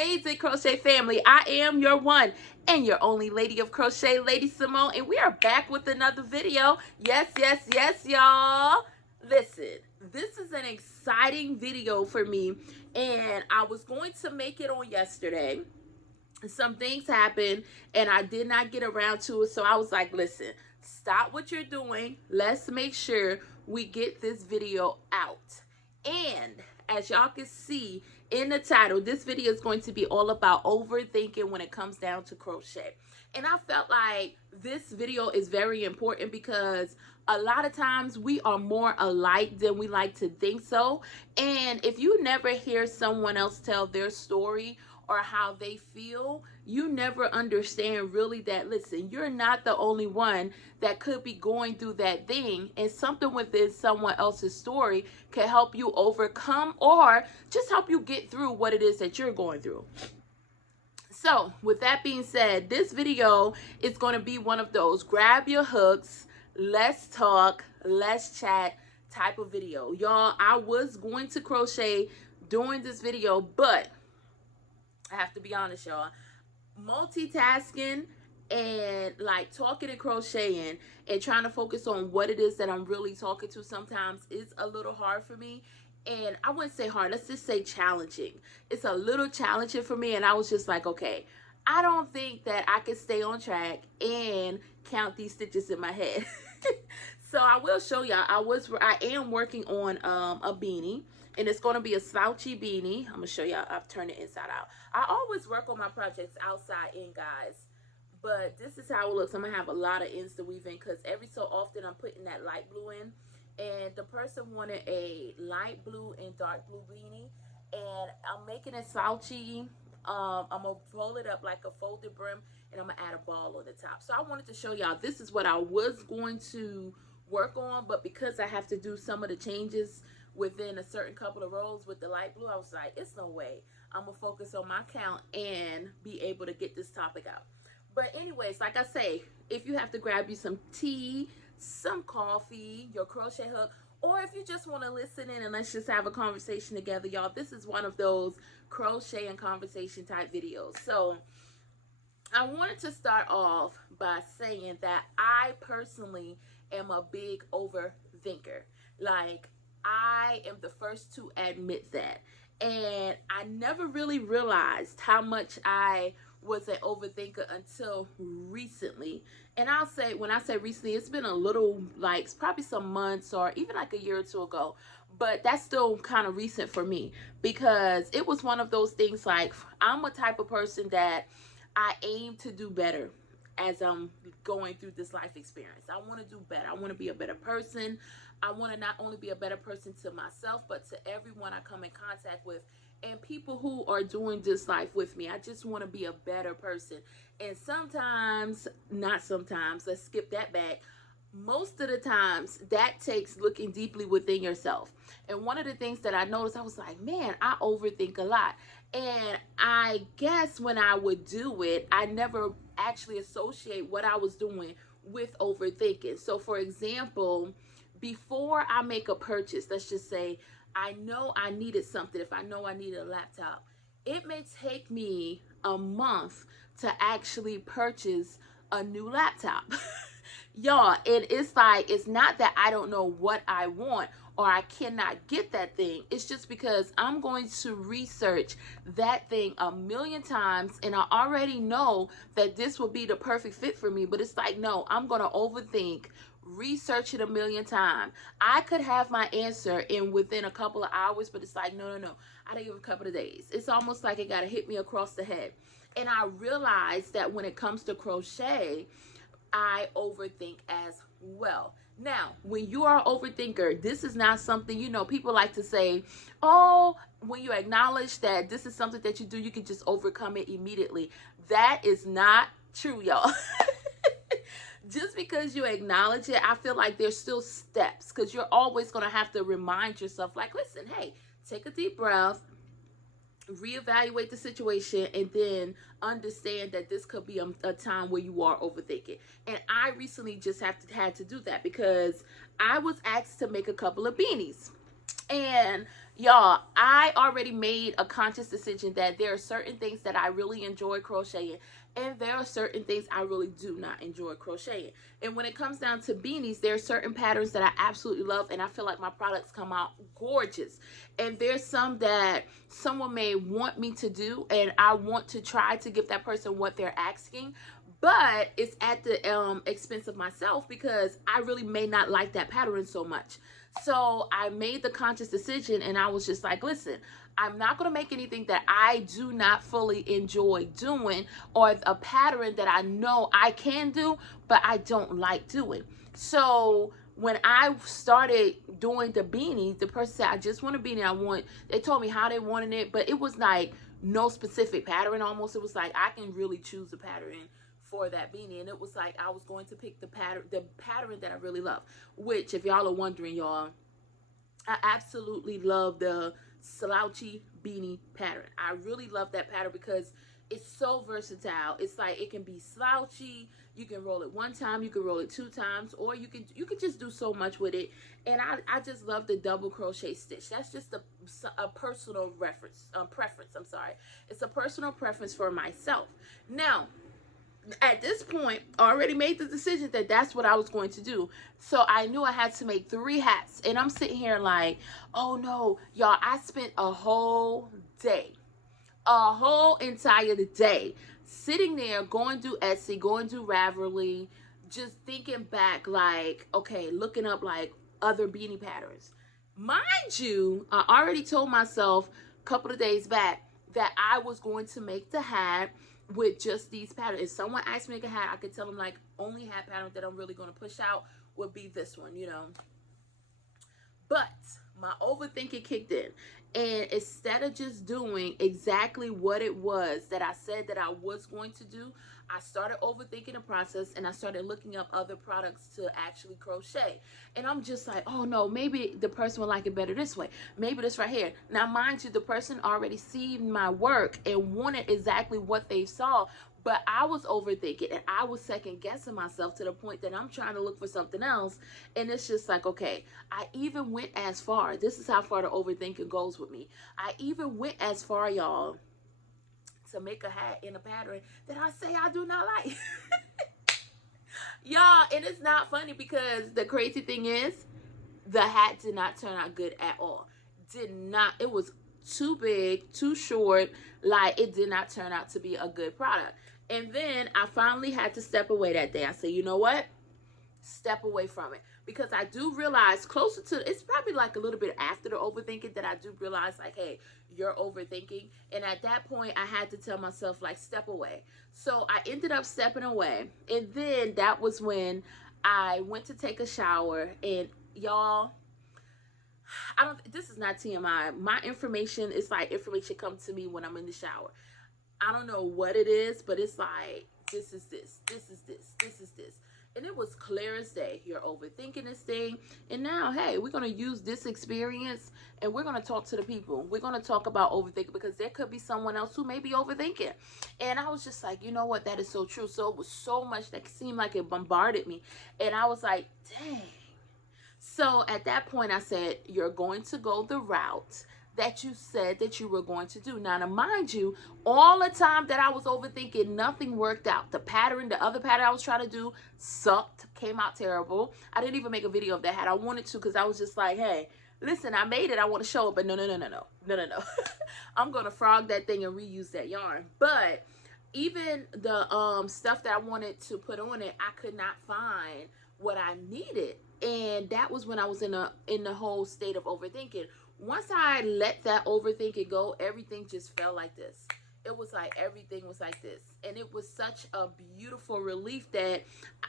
amazing crochet family. I am your one and your only Lady of Crochet, LadySamoan, and we are back with another video. Yes, y'all. Listen, this is an exciting video for me, and I was going to make it on yesterday. Some things happened and I did not get around to it, so I was like, listen, stop what you're doing. Let's make sure we get this video out. And as y'all can see in the title, this video is going to be all about overthinking when it comes down to crochet. And I felt like this video is very important because a lot of times we are more alike than we like to think so. And if you never hear someone else tell their story or how they feel, you never understand really that, listen, you're not the only one that could be going through that thing, and something within someone else's story can help you overcome or just help you get through what it is that you're going through. So with that being said, this video is going to be one of those grab your hooks, let's talk, let's chat type of video. Y'all, I was going to crochet during this video, but I have to be honest, y'all, multitasking and like talking and crocheting and trying to focus on what it is that I'm really talking to sometimes is a little hard for me. And I wouldn't say hard, let's just say challenging. It's a little challenging for me, and I was just like, okay, I don't think that I can stay on track and count these stitches in my head. So I will show y'all. I am working on a beanie, and it's going to be a slouchy beanie. I'm going to show y'all. I've turned it inside out. I always work on my projects outside in, guys. But this is how it looks. I'm going to have a lot of ends to weave in because every so often I'm putting that light blue in. And the person wanted a light blue and dark blue beanie. And I'm making it slouchy. I'm going to roll it up like a folded brim. And I'm going to add a ball on the top. So I wanted to show y'all this is what I was going to work on. But because I have to do some of the changes within a certain couple of rows with the light blue, I was like, it's no way. I'm going to focus on my count and be able to get this topic out. But anyways, like I say, if you have to grab you some tea, some coffee, your crochet hook, or if you just want to listen in and let's just have a conversation together, y'all, this is one of those crochet and conversation type videos. So I wanted to start off by saying that I personally am a big overthinker. Like, I am the first to admit that. And I never really realized how much I was an overthinker until recently. And I'll say, when I say recently, it's been a little, like probably some months or even like a year or two ago. But that's still kind of recent for me because it was one of those things. Like, I'm a type of person that I aim to do better as I'm going through this life experience. I want to do better. I want to be a better person. I want to not only be a better person to myself, but to everyone I come in contact with and people who are doing this life with me. I just want to be a better person. And sometimes, not sometimes, let's skip that back. Most of the times that takes looking deeply within yourself. And one of the things that I noticed, I was like, man, I overthink a lot. And I guess when I would do it, I never actually associate what I was doing with overthinking. So for example, before I make a purchase, let's just say I know I needed something. If I know I needed a laptop, it may take me a month to actually purchase a new laptop. Y'all, and it's like, it's not that I don't know what I want or I cannot get that thing. It's just because I'm going to research that thing a million times and I already know that this will be the perfect fit for me. But it's like, no, I'm going to overthink, research it a million times. I could have my answer in within a couple of hours, but it's like, no. I gotta give it a couple of days. It's almost like it got to hit me across the head. And I realized that when it comes to crochet, I overthink as well. Now, when you are an overthinker, this is not something, you know, people like to say, oh, when you acknowledge that this is something that you do, you can just overcome it immediately. That is not true, y'all. Just because you acknowledge it, I feel like there's still steps because you're always going to have to remind yourself, like, listen, hey, take a deep breath, reevaluate the situation, and then understand that this could be a time where you are overthinking. And I recently just had to do that because I was asked to make a couple of beanies. And Y'all, I already made a conscious decision that there are certain things that I really enjoy crocheting, and there are certain things I really do not enjoy crocheting. And when it comes down to beanies, there are certain patterns that I absolutely love, and I feel like my products come out gorgeous. And there's some that someone may want me to do, and I want to try to give that person what they're asking, but it's at the expense of myself because I really may not like that pattern so much. So I made the conscious decision, and I was just like, listen, I'm not going to make anything that I do not fully enjoy doing, or a pattern that I know I can do but I don't like doing. So when I started doing the beanie, the person said, I just want a beanie. They told me how they wanted it, but it was like no specific pattern. Almost, it was like I can really choose a pattern for that beanie, and it was like I was going to pick the pattern that I really love, which, if y'all are wondering, y'all, I absolutely love the slouchy beanie pattern. I really love that pattern because it's so versatile. It's like it can be slouchy, you can roll it one time, you can roll it two times, or you can just do so much with it. And I just love the double crochet stitch. That's just a personal preference. I'm sorry, it's a personal preference for myself. Now, at this point, I already made the decision that that's what I was going to do. So I knew I had to make 3 hats. And I'm sitting here like, oh no, y'all, I spent a whole day, a whole entire day sitting there going through Etsy, going through Ravelry, just thinking back like, okay, looking up like other beanie patterns. Mind you, I already told myself a couple of days back that I was going to make the hat with just these patterns. If someone asked me to make a hat, I could tell them like only hat pattern that I'm really going to push out would be this one, you know. But my overthinking kicked in. And instead of just doing exactly what it was that I said that I was going to do, I started overthinking the process, and I started looking up other products to actually crochet. And I'm just like, oh no, maybe the person would like it better this way. Maybe this right here. Now, mind you, the person already seen my work and wanted exactly what they saw, but I was overthinking, and I was second guessing myself to the point that I'm trying to look for something else. And it's just like, okay, I even went as far. This is how far the overthinking goes with me. I even went as far, y'all, to make a hat in a pattern that I say I do not like. Y'all, and it's not funny because the crazy thing is the hat did not turn out good at all. Did not. It was too big, too short. Like, it did not turn out to be a good product. And then I finally had to step away that day. I said, you know what? Step away from it, because I do realize closer to, it's probably like a little bit after the overthinking, that I do realize like, hey, you're overthinking. And at that point I had to tell myself like, step away. So I ended up stepping away, and then that was when I went to take a shower. And y'all, this is not TMI, my information is like information comes to me when I'm in the shower. I don't know what it is, but it's like, this is this, this is this, this is this. And it was clear as day. You're overthinking this thing. And now, hey, we're going to use this experience, and we're going to talk to the people. We're going to talk about overthinking, because there could be someone else who may be overthinking. And I was just like, you know what? That is so true. So it was so much that seemed like it bombarded me. And I was like, dang. So at that point, I said, you're going to go the route that you said that you were going to do. Now, to mind you, all the time that I was overthinking, nothing worked out. The other pattern I was trying to do sucked, came out terrible. I didn't even make a video of that hat. I wanted to, because I was just like, hey, listen, I made it. I want to show it, but no. I'm going to frog that thing and reuse that yarn. But even the stuff that I wanted to put on it, I could not find what I needed. And that was when I was in the whole state of overthinking. Once I let that overthinking go, everything just felt like this. It was like everything was like this. And it was such a beautiful relief that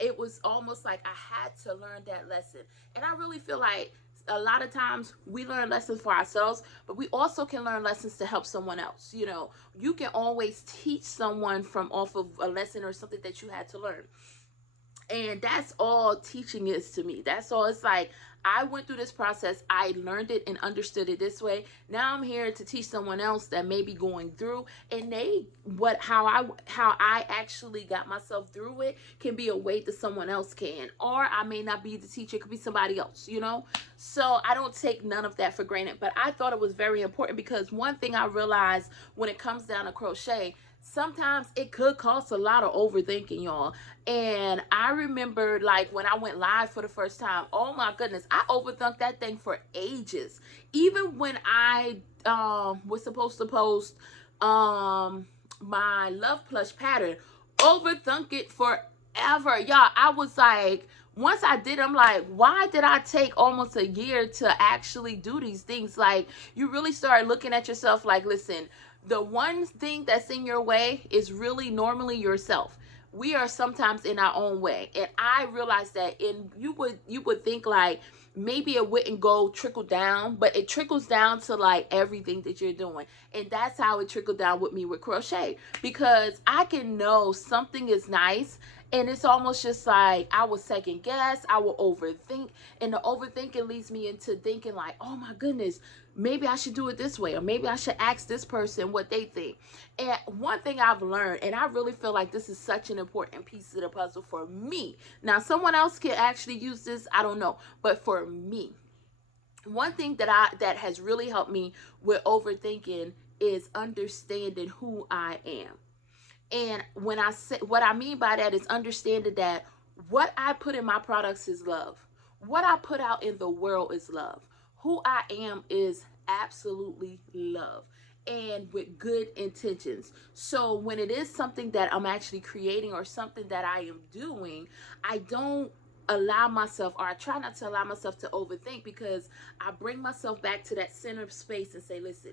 it was almost like I had to learn that lesson. And I really feel like a lot of times we learn lessons for ourselves, but we also can learn lessons to help someone else. You know, you can always teach someone from off of a lesson or something that you had to learn. And that's all teaching is to me. That's all. It's like I went through this process, I learned it and understood it this way. Now I'm here to teach someone else that may be going through, and they what how I actually got myself through it can be a way that someone else can. Or I may not be the teacher, it could be somebody else, you know? So I don't take none of that for granted. But I thought it was very important because one thing I realized when it comes down to crochet, sometimes it could cost a lot of overthinking, y'all. And I remember, like, when I went live for the first time, oh my goodness, I overthunk that thing for ages. Even when I was supposed to post my love plush pattern, overthunk it forever. Y'all, I was like, once I did, I'm like, why did I take almost a year to actually do these things? Like, you really start looking at yourself like, listen, the one thing that's in your way is really normally yourself. We are sometimes in our own way, and I realized that. And you would think like maybe it wouldn't go trickle down, but it trickles down to like everything that you're doing. And that's how it trickled down with me with crochet, because I can know something is nice, and it's almost just like I will second guess, I will overthink, and the overthinking leads me into thinking like, oh my goodness, maybe I should do it this way, or maybe I should ask this person what they think. And one thing I've learned, and I really feel like this is such an important piece of the puzzle for me. Now, someone else can actually use this, I don't know, but for me, one thing that has really helped me with overthinking is understanding who I am. And when I say, what I mean by that is understanding that what I put in my products is love. What I put out in the world is love. Who I am is absolutely love, and with good intentions. So when it is something that I'm actually creating or something that I am doing, I don't allow myself, or I try not to allow myself to overthink, because I bring myself back to that center space and say, listen,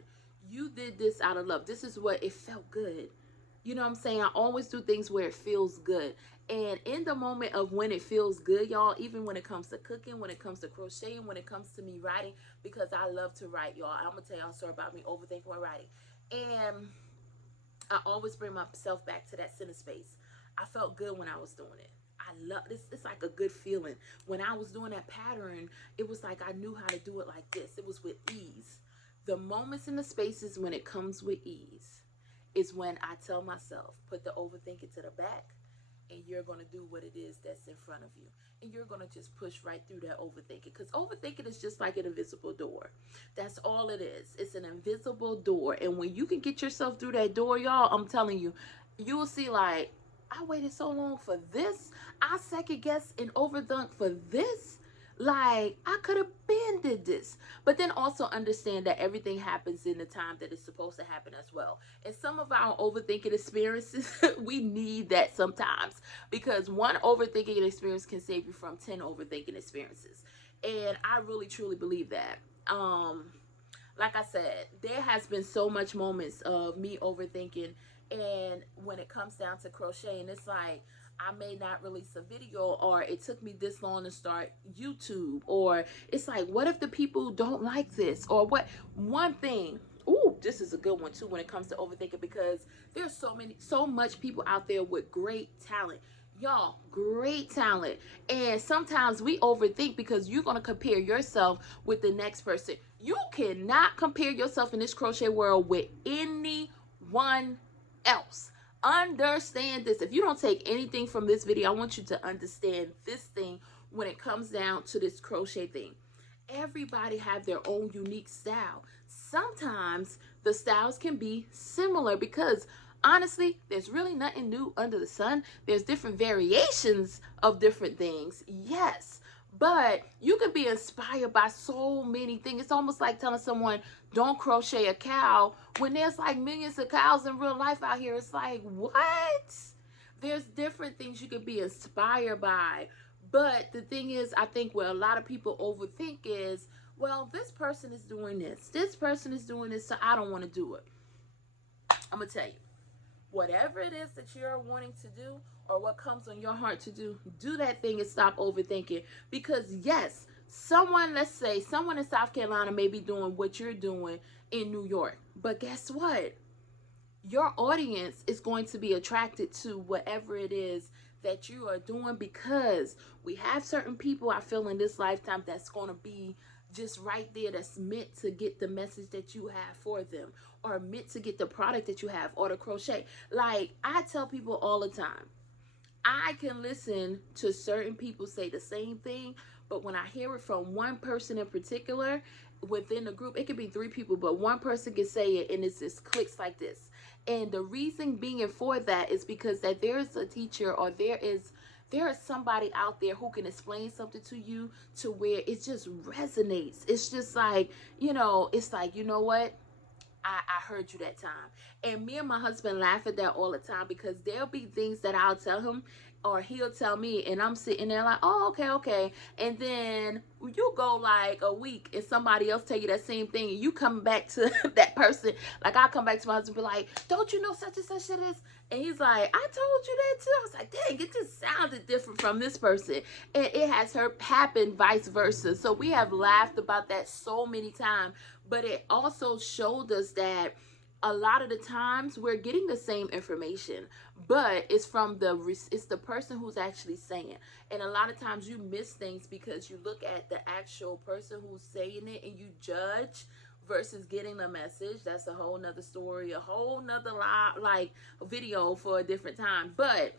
you did this out of love. This is what it felt good. You know what I'm saying? I always do things where it feels good. And in the moment of when it feels good, y'all, even when it comes to cooking, when it comes to crocheting, when it comes to me writing, because I love to write, y'all. I'm going to tell y'all a story about me overthinking my writing. And I always bring myself back to that center space. I felt good when I was doing it. I love this. It's like a good feeling. When I was doing that pattern, it was like I knew how to do it like this. It was with ease. The moments and the spaces when it comes with ease is when I tell myself, put the overthinking to the back, and you're going to do what it is that's in front of you. And you're going to just push right through that overthinking. Because overthinking is just like an invisible door. That's all it is. It's an invisible door. And when you can get yourself through that door, y'all, I'm telling you, you will see like, I waited so long for this. I second guess and overthink for this. Like, I could have been did this. But then also understand that everything happens in the time that it's supposed to happen as well. And some of our overthinking experiences, we need that sometimes. Because one overthinking experience can save you from 10 overthinking experiences. And I really truly believe that. Like I said, there has been so much moments of me overthinking, and when it comes down to crocheting, it's like I may not release a video, or it took me this long to start YouTube, or it's like, what if the people don't like this, or what one thing. Ooh, this is a good one too when it comes to overthinking, because there's so much people out there with great talent. Y'all, great talent. And sometimes we overthink because you're going to compare yourself with the next person. You cannot compare yourself in this crochet world with anyone else. Understand this. If you don't take anything from this video, I want you to understand this thing when it comes down to this crochet thing. Everybody have their own unique style. Sometimes the styles can be similar because honestly, there's really nothing new under the sun. There's different variations of different things, yes, but you can be inspired by so many things. It's almost like telling someone, don't crochet a cow, when there's like millions of cows in real life out here. It's like, what? There's different things you can be inspired by. But the thing is, I think what a lot of people overthink is, well, this person is doing this person is doing this, so I don't want to do it. I'm gonna tell you, whatever it is that you're wanting to do, or what comes on your heart to do that thing and stop overthinking. Because yes, someone, let's say someone in South Carolina may be doing what you're doing in New York, but guess what? Your audience is going to be attracted to whatever it is that you are doing, because we have certain people I feel in this lifetime that's going to be just right there, that's meant to get the message that you have for them, or meant to get the product that you have, or the crochet. Like I tell people all the time, I can listen to certain people say the same thing, but when I hear it from one person in particular within the group, it could be three people, but one person can say it and it just clicks like this. And the reason being for that is because that there is a teacher, or there is somebody out there who can explain something to you to where it just resonates. It's just like, it's like, you know what? I heard you that time. And me and my husband laugh at that all the time, because there'll be things that I'll tell him or he'll tell me, and I'm sitting there like, oh, okay, okay. And then you go like a week and somebody else tell you that same thing, and you come back to that person. Like I'll come back to my husband and be like, don't you know such and such it is? And he's like, I told you that too. I was like, dang, it just sounded different from this person. And it has happened vice versa. So we have laughed about that so many times. But it also showed us that a lot of the times we're getting the same information, but it's the person who's actually saying. And a lot of times you miss things because you look at the actual person who's saying it and you judge versus getting the message. That's a whole nother story, a whole nother like video for a different time. But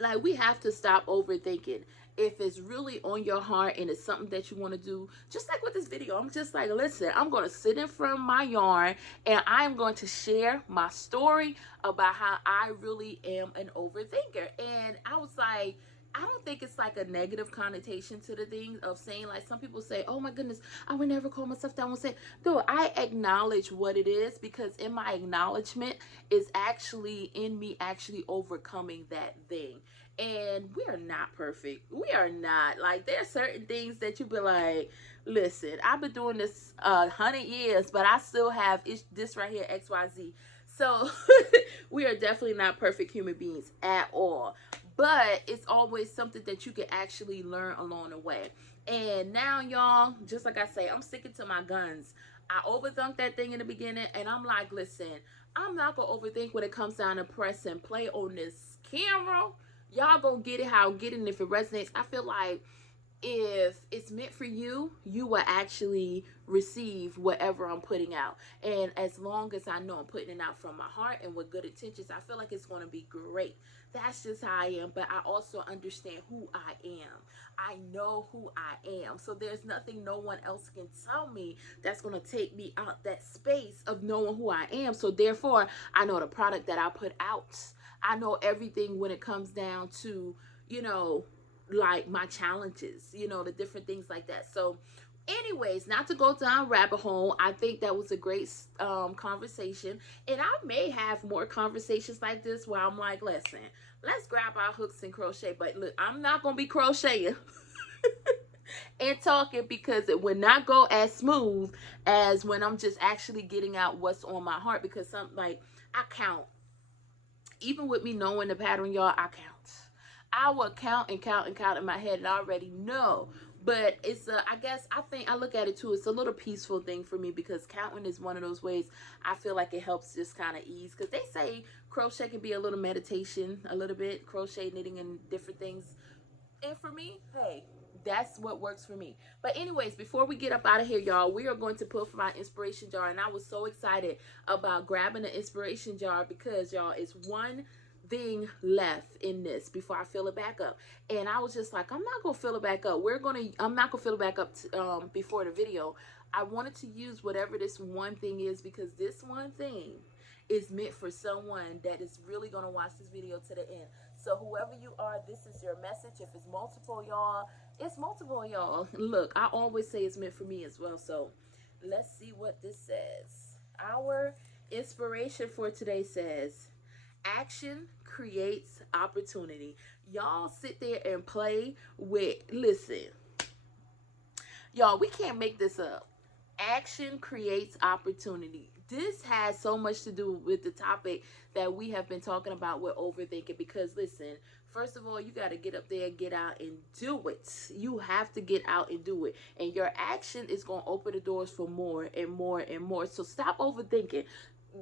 like, we have to stop overthinking. If it's really on your heart and it's something that you want to do, just like with this video, I'm just like, listen, I'm going to sit in front of my yarn and I'm going to share my story about how I really am an overthinker. And I was like, I don't think it's like a negative connotation to the thing of saying, like, some people say, oh my goodness, I would never call myself that. I won't say, no, I acknowledge what it is, because in my acknowledgement is actually in me actually overcoming that thing. And we are not perfect. We are not. Like, there's certain things that you be like, listen, I've been doing this 100 years, but I still have this right here, XYZ. So we are definitely not perfect human beings at all. But it's always something that you can actually learn along the way. And now, y'all, just like I say, I'm sticking to my guns. I overthunk that thing in the beginning, and I'm like, listen, I'm not going to overthink when it comes down to press and play on this camera. Y'all gonna get it how get it, and if it resonates. I feel like if it's meant for you, you will actually receive whatever I'm putting out. And as long as I know I'm putting it out from my heart and with good intentions, I feel like it's going to be great. That's just how I am. But I also understand who I am. I know who I am. So there's nothing no one else can tell me that's going to take me out that space of knowing who I am. So therefore, I know the product that I put out. I know everything when it comes down to, like my challenges, the different things like that. So anyways, not to go down rabbit hole, I think that was a great conversation, and I may have more conversations like this where I'm like, listen, let's grab our hooks and crochet. But look, I'm not gonna be crocheting and talking, because it would not go as smooth as when I'm just actually getting out what's on my heart. Because I count, even with me knowing the pattern, y'all, I count. I will count and count and count in my head, and I already know. But I think I look at it too, it's a little peaceful thing for me, because counting is one of those ways I feel like it helps just kind of ease. Because they say crochet can be a little meditation, a little bit, crochet, knitting, and different things. And for me, hey, that's what works for me. But anyways, before we get up out of here, y'all, we are going to pull from our inspiration jar. And I was so excited about grabbing the inspiration jar, because, y'all, it's one thing left in this before I fill it back up. And I was just like, I'm not gonna fill it back up. I'm not gonna fill it back up before the video. I wanted to use whatever this one thing is, because this one thing is meant for someone that is really gonna watch this video to the end. So whoever you are, this is your message. If it's multiple, y'all, it's multiple, y'all. Look, I always say it's meant for me as well. So let's see what this says. Our inspiration for today says, action creates opportunity. Y'all sit there and play with, listen, y'all, we can't make this up. Action creates opportunity. This has so much to do with the topic that we have been talking about with overthinking. Because listen, first of all, you got to get up there, get out and do it. You have to get out and do it. And your action is going to open the doors for more and more and more. So stop overthinking.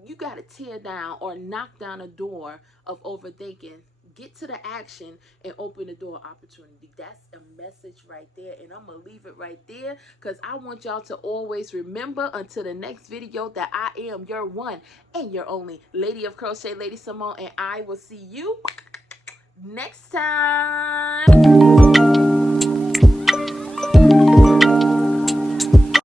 You got to tear down or knock down a door of overthinking. get to the action and open the door opportunity. That's a message right there, and I'm gonna leave it right there because I want y'all to always remember until the next video that I am your one and your only Lady of Crochet, Lady Simone, and I will see you next time.